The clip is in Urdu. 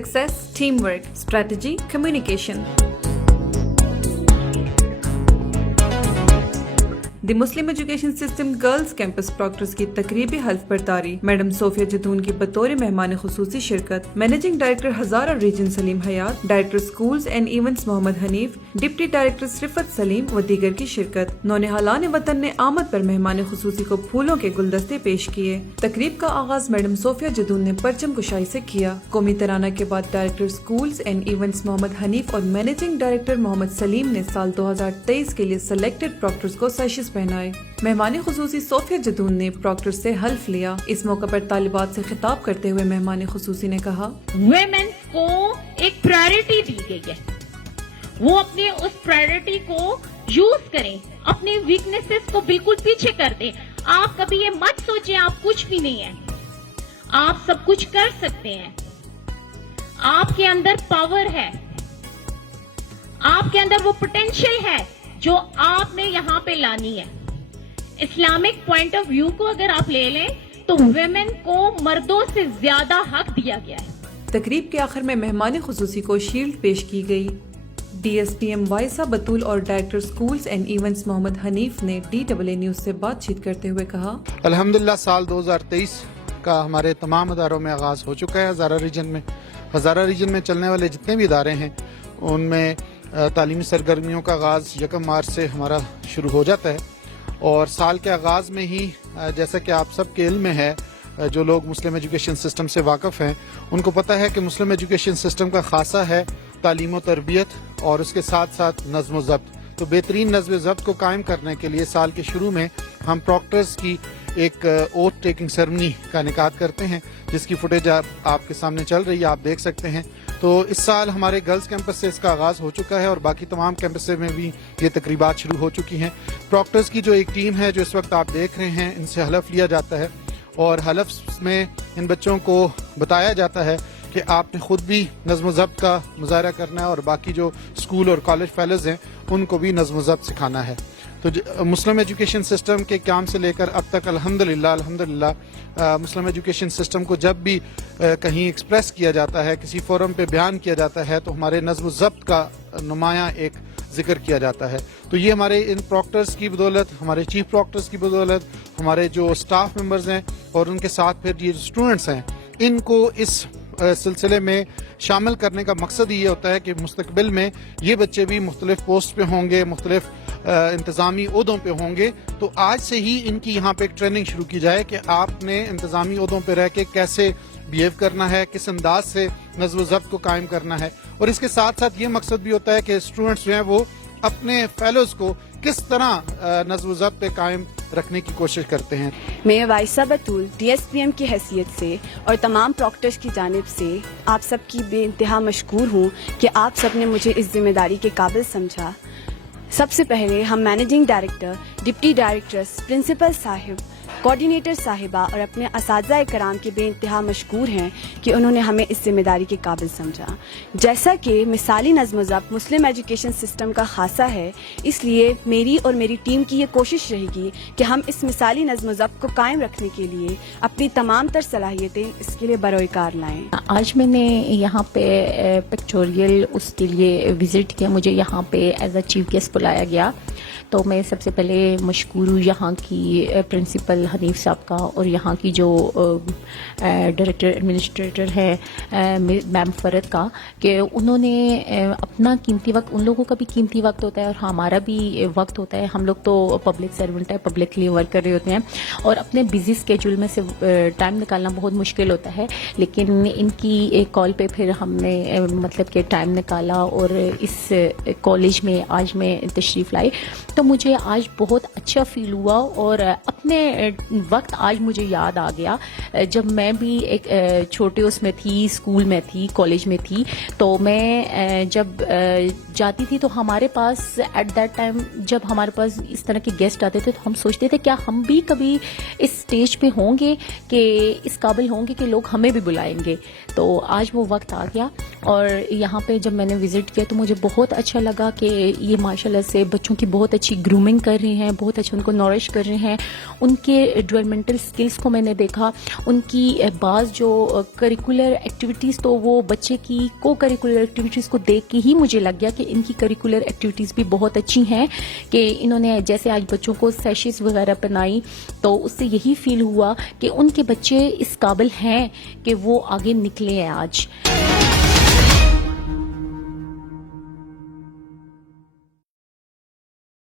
success, teamwork, strategy, communication. دی مسلم ایجوکیشن سسٹم گرلز کیمپس پراکٹرز کی تقریبی حلف برداری میڈم صوفیہ جدون کی بطور مہمان خصوصی شرکت، managing director Hazara region Saleem Hayat, director schools and events Muhammad Hanif, deputy director صرفت سلیم و دیگر کی شرکت۔ نونہالان وطن نے آمد پر مہمان خصوصی کو پھولوں کے گلدستے پیش کیے۔ تقریب کا آغاز میڈم صوفیہ جدون نے پرچم کشائی سے کیا۔ قومی ترانہ کے بعد director schools and events Muhammad Hanif اور مینیجنگ ڈائریکٹر محمد سلیم نے سال 2023 کے لیے سلیکٹڈ پراکٹرز کو سیشز پہنائے۔ مہمان خصوصی صوفیہ جدون نے پراکٹر سے حلف لیا۔ اس موقع پر طالبات سے خطاب کرتے ہوئے مہمان خصوصی نے کہا، ویمنس کو ایک پرائرٹی دی گئی ہے، وہ اپنے اس پرائرٹی کو یوز کریں، اپنی ویکنیسز کو بالکل پیچھے کر دیں۔ آپ کبھی یہ مت سوچیں آپ کچھ بھی نہیں ہیں، آپ سب کچھ کر سکتے ہیں، آپ کے اندر پاور ہے، آپ کے اندر وہ پوٹینشیل ہے جو آپ نے یہاں پہ لانی ہے۔ اسلامک پوائنٹ آف ویو کو اگر آپ لے لیں تو ویمن کو مردوں سے زیادہ حق دیا گیا ہے۔ تقریب کے آخر میں مہمان خصوصی کو شیلڈ پیش کی گئی۔ ڈی ایس پی ایم وائسا بطول اور director schools and events Muhammad Hanif نے DAA نیوز سے بات چیت کرتے ہوئے کہا، الحمدللہ سال 2023 کا ہمارے تمام اداروں میں آغاز ہو چکا ہے۔ ہزارہ ریجن میں چلنے والے جتنے بھی ادارے ہیں ان میں تعلیمی سرگرمیوں کا آغاز 1 مارچ سے ہمارا شروع ہو جاتا ہے، اور سال کے آغاز میں ہی جیسا کہ آپ سب کے علم میں ہے، جو لوگ مسلم ایجوکیشن سسٹم سے واقف ہیں ان کو پتہ ہے کہ مسلم ایجوکیشن سسٹم کا خاصہ ہے تعلیم و تربیت اور اس کے ساتھ ساتھ نظم و ضبط۔ تو بہترین نظم و ضبط کو قائم کرنے کے لیے سال کے شروع میں ہم پراکٹرز کی ایک اوتھ ٹیکنگ سیرمنی کا انعقاد کرتے ہیں، جس کی فوٹیج آپ کے سامنے چل رہی ہے، آپ دیکھ سکتے ہیں۔ تو اس سال ہمارے گرلز کیمپس سے اس کا آغاز ہو چکا ہے اور باقی تمام کیمپس میں بھی یہ تقریبات شروع ہو چکی ہیں۔ پراکٹرز کی جو ایک ٹیم ہے جو اس وقت آپ دیکھ رہے ہیں، ان سے حلف لیا جاتا ہے اور حلف میں ان بچوں کو بتایا جاتا ہے کہ آپ نے خود بھی نظم و ضبط کا مظاہرہ کرنا ہے اور باقی جو اسکول اور کالج فیلوز ہیں ان کو بھی نظم و ضبط سکھانا ہے۔ تو مسلم ایجوکیشن سسٹم کے قیام سے لے کر اب تک الحمدللہ مسلم ایجوکیشن سسٹم کو جب بھی کہیں ایکسپریس کیا جاتا ہے، کسی فورم پہ بیان کیا جاتا ہے تو ہمارے نظم و ضبط کا نمایاں ایک ذکر کیا جاتا ہے۔ تو یہ ہمارے ان پراکٹرز کی بدولت، ہمارے چیف پراکٹرز کی بدولت، ہمارے جو اسٹاف ممبرز ہیں اور ان کے ساتھ پھر یہ اسٹوڈنٹس ہیں، ان کو اس سلسلے میں شامل کرنے کا مقصد یہ ہوتا ہے کہ مستقبل میں یہ بچے بھی مختلف پوسٹ پہ ہوں گے، مختلف انتظامی عہدوں پہ ہوں گے، تو آج سے ہی ان کی یہاں پہ ایک ٹریننگ شروع کی جائے کہ آپ نے انتظامی عہدوں پہ رہ کے کیسے بیہیو کرنا ہے، کس انداز سے نظم و ضبط کو قائم کرنا ہے۔ اور اس کے ساتھ ساتھ یہ مقصد بھی ہوتا ہے کہ اسٹوڈنٹس جو ہیں وہ اپنے فیلوز کو کس طرح نظم و ضبط پہ قائم رکھنے کی کوشش کرتے ہیں۔ میں وائسا بطول DSPM کی حیثیت سے اور تمام پراکٹرز کی جانب سے آپ سب کی بے انتہا مشکور ہوں کہ آپ سب نے مجھے اس ذمہ داری کے قابل سمجھا۔ سب سے پہلے ہم managing director, deputy directors, principal صاحب، کوآرڈینیٹر صاحبہ اور اپنے اساتذہ کرام کے بے انتہا مشکور ہیں کہ انہوں نے ہمیں اس ذمہ داری کے قابل سمجھا۔ جیسا کہ مثالی نظم و ضبط مسلم ایجوکیشن سسٹم کا خاصہ ہے، اس لیے میری اور میری ٹیم کی یہ کوشش رہے گی کہ ہم اس مثالی نظم و ضبط کو قائم رکھنے کے لیے اپنی تمام تر صلاحیتیں اس کے لیے بروئے کار لائیں۔ آج میں نے یہاں پہ پکٹوریل اس کے لیے وزٹ کیا، مجھے یہاں پہ ایز اے چیف گیسٹ بلایا گیا، تو میں سب سے پہلے مشکور ہوں یہاں کی پرنسپل حنیف صاحب کا اور یہاں کی جو ڈائریکٹر ایڈمنسٹریٹر ہے میم فرد کا، کہ انہوں نے اپنا قیمتی وقت، ان لوگوں کا بھی قیمتی وقت ہوتا ہے اور ہمارا بھی وقت ہوتا ہے، ہم لوگ تو پبلک سرونٹ ہے، پبلک کے لیے ورک کر رہے ہوتے ہیں اور اپنے بزی اسکیجول میں سے ٹائم نکالنا بہت مشکل ہوتا ہے، لیکن ان کی ایک کال پہ پھر ہم نے مطلب کہ ٹائم نکالا اور اس کالج میں آج میں تشریف لائی، تو مجھے آج بہت اچھا فیل ہوا اور اپنے وقت آج مجھے یاد آ گیا جب میں بھی ایک چھوٹے اس میں تھی، اسکول میں تھی، کالج میں تھی، تو میں جب جاتی تھی تو ہمارے پاس ایٹ دیٹ ٹائم جب ہمارے پاس اس طرح کے گیسٹ آتے تھے تو ہم سوچتے تھے کیا ہم بھی کبھی اس اسٹیج پہ ہوں گے کہ اس قابل ہوں گے کہ لوگ ہمیں بھی بلائیں گے، تو آج وہ وقت آ گیا اور یہاں پہ جب میں نے وزٹ کیا تو مجھے بہت اچھا لگا کہ یہ ماشاءاللہ سے بچوں کی بہت اچھی گرومنگ کر رہے ہیں, بہت اچھا ان کو نورش کر رہے ہیں. ان کے ڈیولپمنٹل سکلز کو میں نے دیکھا, ان کی بعض جو کریکولر ایکٹیویٹیز, تو وہ بچے کی کو کریکولر ایکٹیویٹیز کو دیکھ کے ہی مجھے لگ گیا کہ ان کی کریکولر ایکٹیویٹیز بھی بہت اچھی ہیں. کہ انہوں نے جیسے آج بچوں کو سیشز وغیرہ پہنائی تو اس سے یہی فیل ہوا کہ ان کے بچے اس قابل ہیں کہ وہ آگے نکلے ہیں. آج